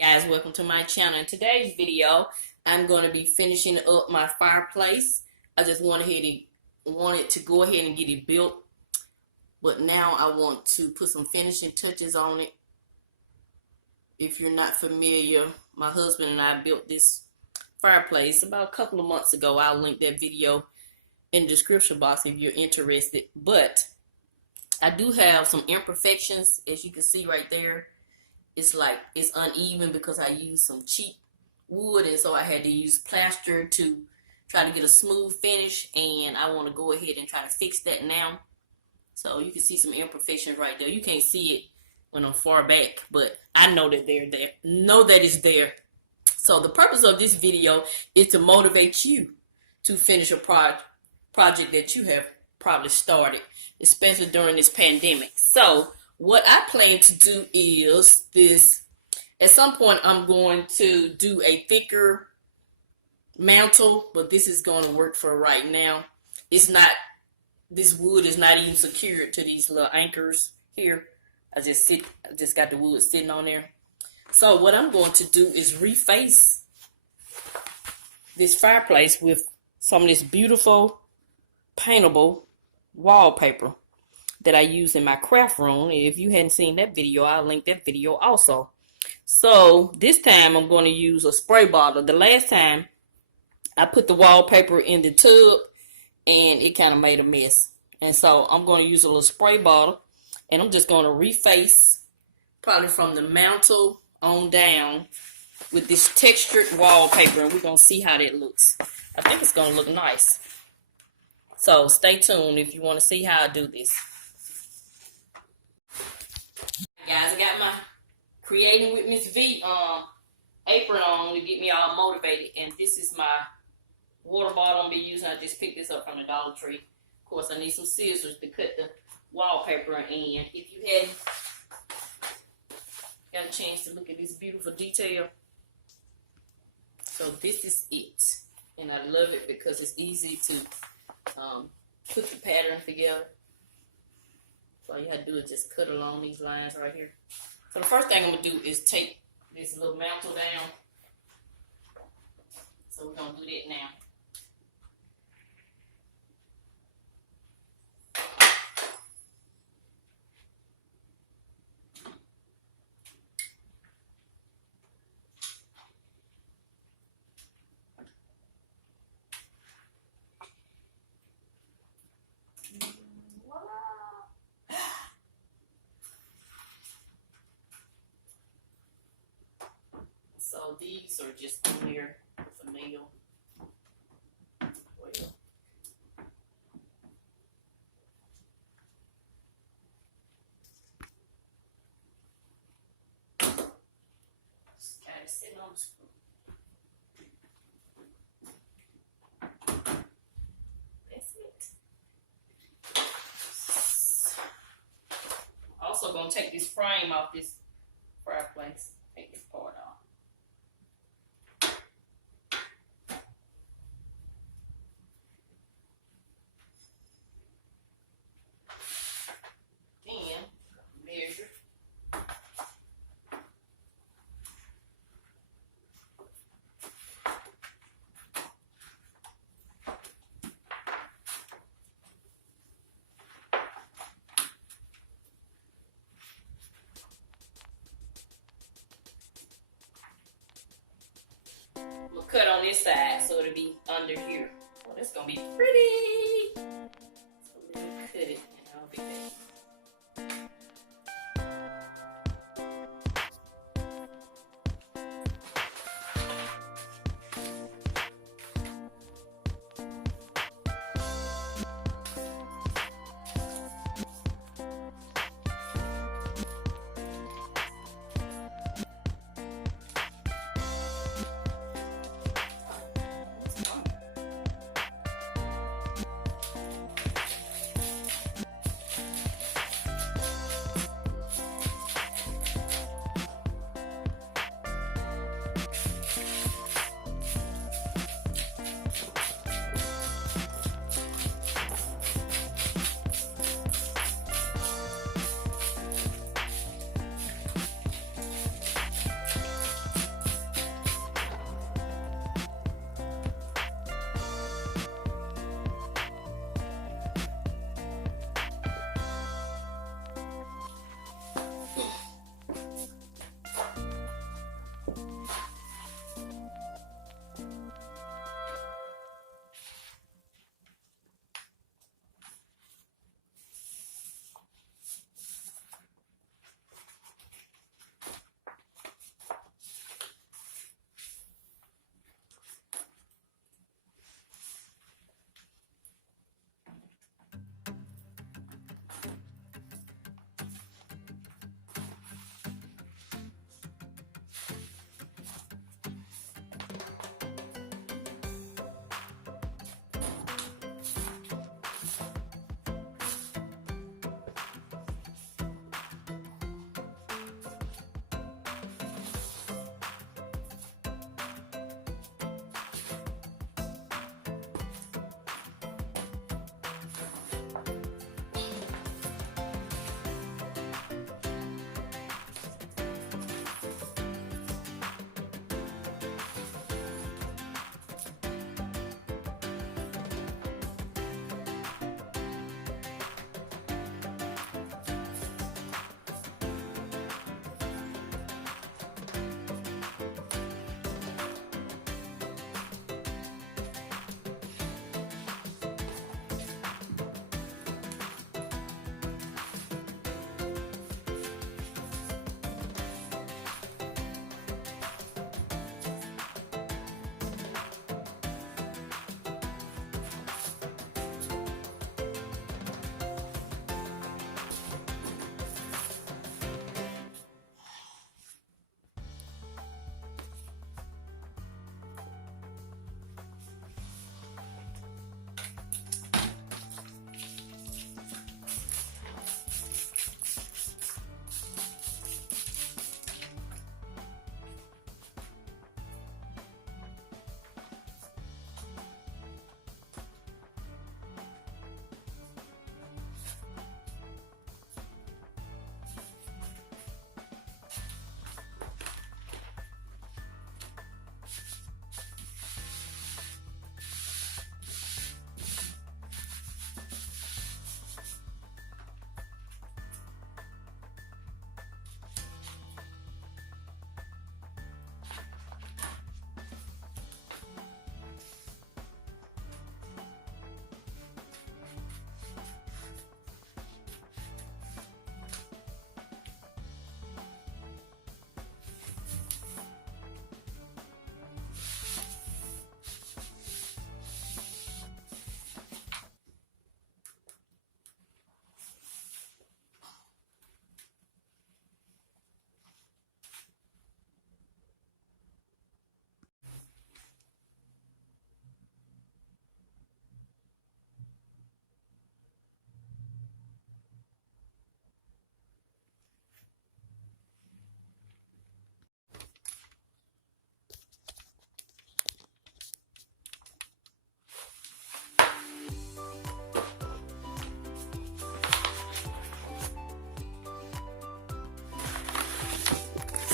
Guys, welcome to my channel. In today's video, I'm going to be finishing up my fireplace. I just wanted to go ahead and get it built, but now I want to put some finishing touches on it. If you're not familiar, my husband and I built this fireplace about a couple of months ago. I'll link that video in the description box if you're interested. But I do have some imperfections, as you can see right there. It's uneven because I used some cheap wood, and so I had to use plaster to try to get a smooth finish, and I want to go ahead and try to fix that now. So you can see some imperfections right there. You can't see it when I'm far back, but I know that they're there. Know that it's there. So the purpose of this video is to motivate you to finish a project that you have probably started, especially during this pandemic. So what I plan to do is this. At some point, I'm going to do a thicker mantle, but this is going to work for right now. It's not, this wood is not even secured to these little anchors here. I just got the wood sitting on there. So what I'm going to do is reface this fireplace with some of this beautiful paintable wallpaper that I use in my craft room. If you hadn't seen that video, I'll link that video also. So this time I'm going to use a spray bottle. The last time I put the wallpaper in the tub and it kind of made a mess. And so I'm going to use a little spray bottle, and I'm just going to reface probably from the mantle on down with this textured wallpaper, and we're going to see how that looks. I think it's going to look nice. So stay tuned if you want to see how I do this. Guys, I got my Creating with Mrs Vee apron on to get me all motivated, and this is my water bottle I'm be using. I just picked this up from the Dollar Tree. Of course, I need some scissors to cut the wallpaper in. If you hadn't got a chance to look at this beautiful detail, so this is it, and I love it because it's easy to put the pattern together. So all you have to do is just cut along these lines right here. So the first thing I'm going to do is take this little mantle down. So we're going to do that now. So these are just on here with a nail. Well, just kind of sitting on the spoon. That's it. Also gonna take this frame off this fireplace. Take this part off. I'm gonna cut on this side so it'll be under here. Oh, that's gonna be pretty. So we're gonna cut it and I'll be back.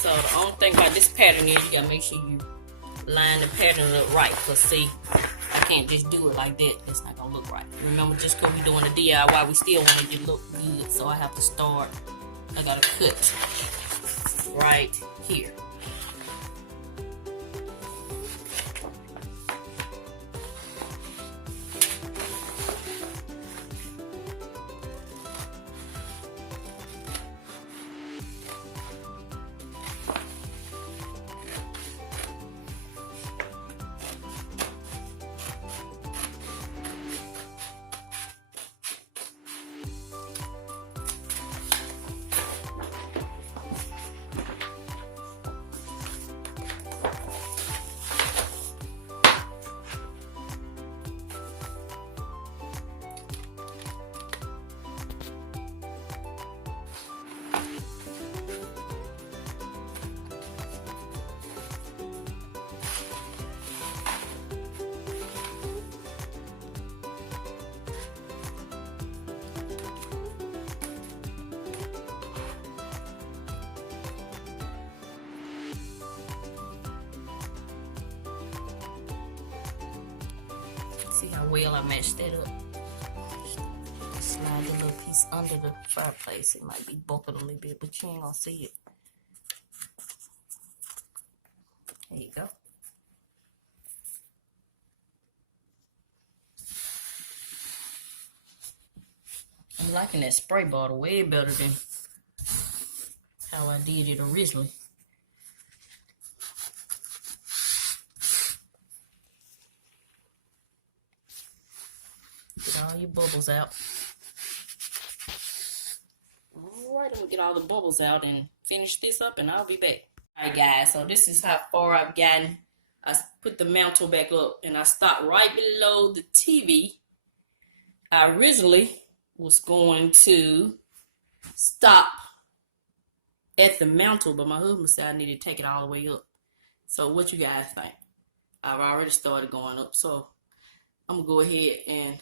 So the only thing about this pattern is you gotta make sure you line the pattern up right. Cause see, I can't just do it like that. It's not gonna look right. Remember, just cause we're doing a DIY, we still want it to look good. So I have to start. I gotta cut right here. See how well I matched that up. Slide the little piece under the fireplace. It might be bumping a little bit, but you ain't gonna see it. There you go. I'm liking that spray bottle way better than how I did it originally. Get all your bubbles out. Alright, I'm gonna get all the bubbles out and finish this up and I'll be back. Alright guys, so this is how far I've gotten. I put the mantle back up and I stopped right below the TV. I originally was going to stop at the mantle, but my husband said I need to take it all the way up. So what you guys think? I've already started going up, so I'm gonna go ahead and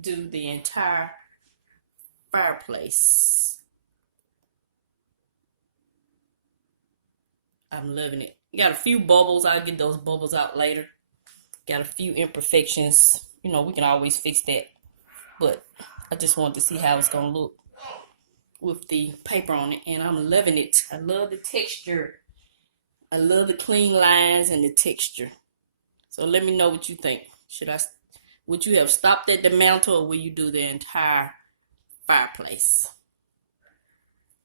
do the entire fireplace. I'm loving it. Got a few bubbles. I'll get those bubbles out later. Got a few imperfections. You know, we can always fix that. But I just wanted to see how it's going to look with the paper on it. And I'm loving it. I love the texture. I love the clean lines and the texture. So let me know what you think. Would you have stopped at the mantle, or will you do the entire fireplace?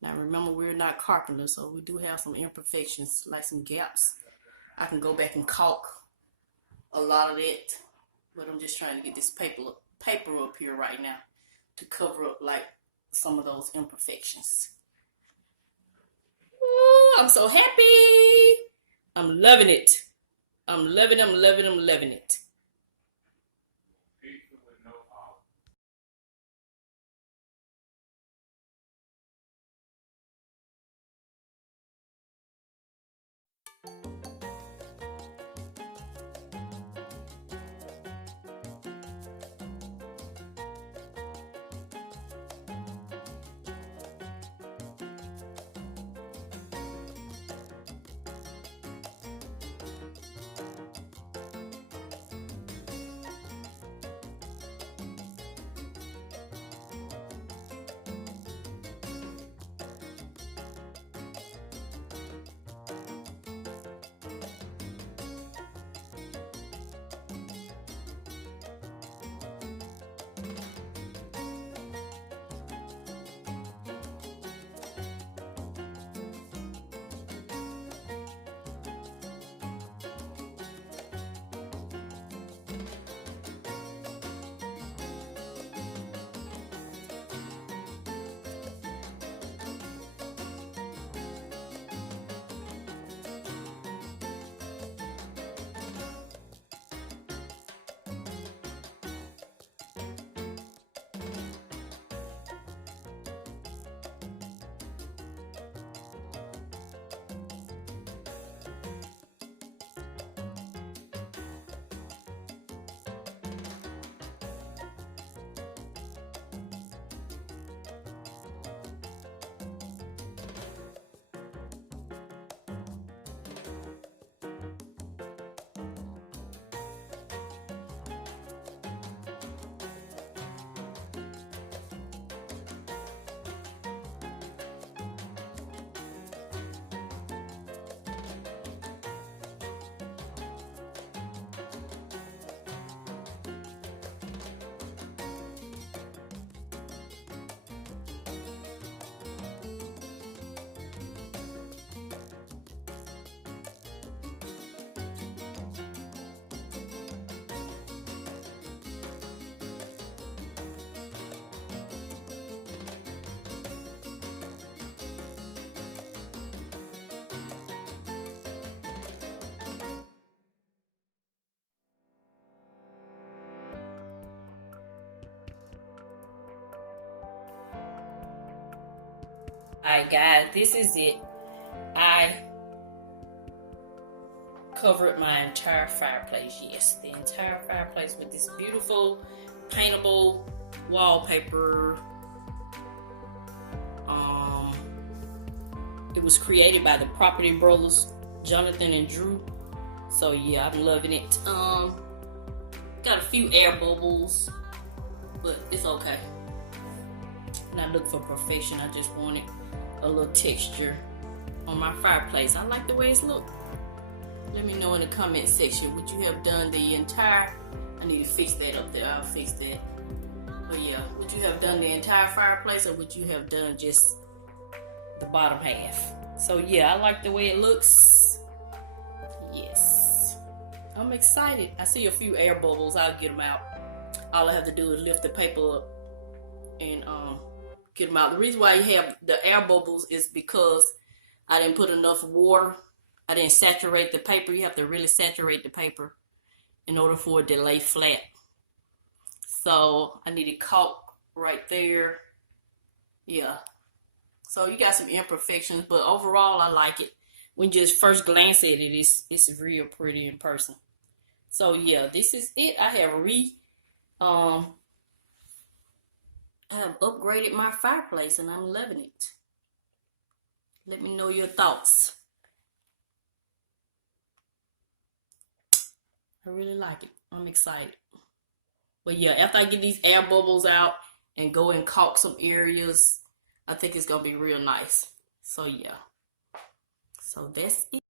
Now remember, we're not carpenters, so we do have some imperfections, like some gaps. I can go back and caulk a lot of it, but I'm just trying to get this paper up here right now to cover up like some of those imperfections. Ooh, I'm so happy. I'm loving it. I'm loving it. Alright guys, this is it. I covered my entire fireplace. Yes, the entire fireplace with this beautiful paintable wallpaper. It was created by the Property Brothers, Jonathan and Drew. So yeah, I'm loving it. Got a few air bubbles, but it's okay. Not looking for perfection. I just wanted a little texture on my fireplace. I like the way it's look. Let me know in the comment section, would you have done the entire, I need to fix that up there, I'll fix that. But yeah, would you have done the entire fireplace or would you have done just the bottom half? So yeah, I like the way it looks. Yes. I'm excited. I see a few air bubbles, I'll get them out. All I have to do is lift the paper up and get them out. The reason why you have the air bubbles is because I didn't put enough water. I didn't saturate the paper. You have to really saturate the paper in order for it to lay flat. So I needed caulk right there. Yeah. So you got some imperfections, but overall I like it. When you just first glance at it, it's real pretty in person. So yeah, this is it. I have upgraded my fireplace and I'm loving it. Let me know your thoughts. I really like it. I'm excited. But yeah, after I get these air bubbles out and go and caulk some areas, I think it's going to be real nice. So yeah. So that's it.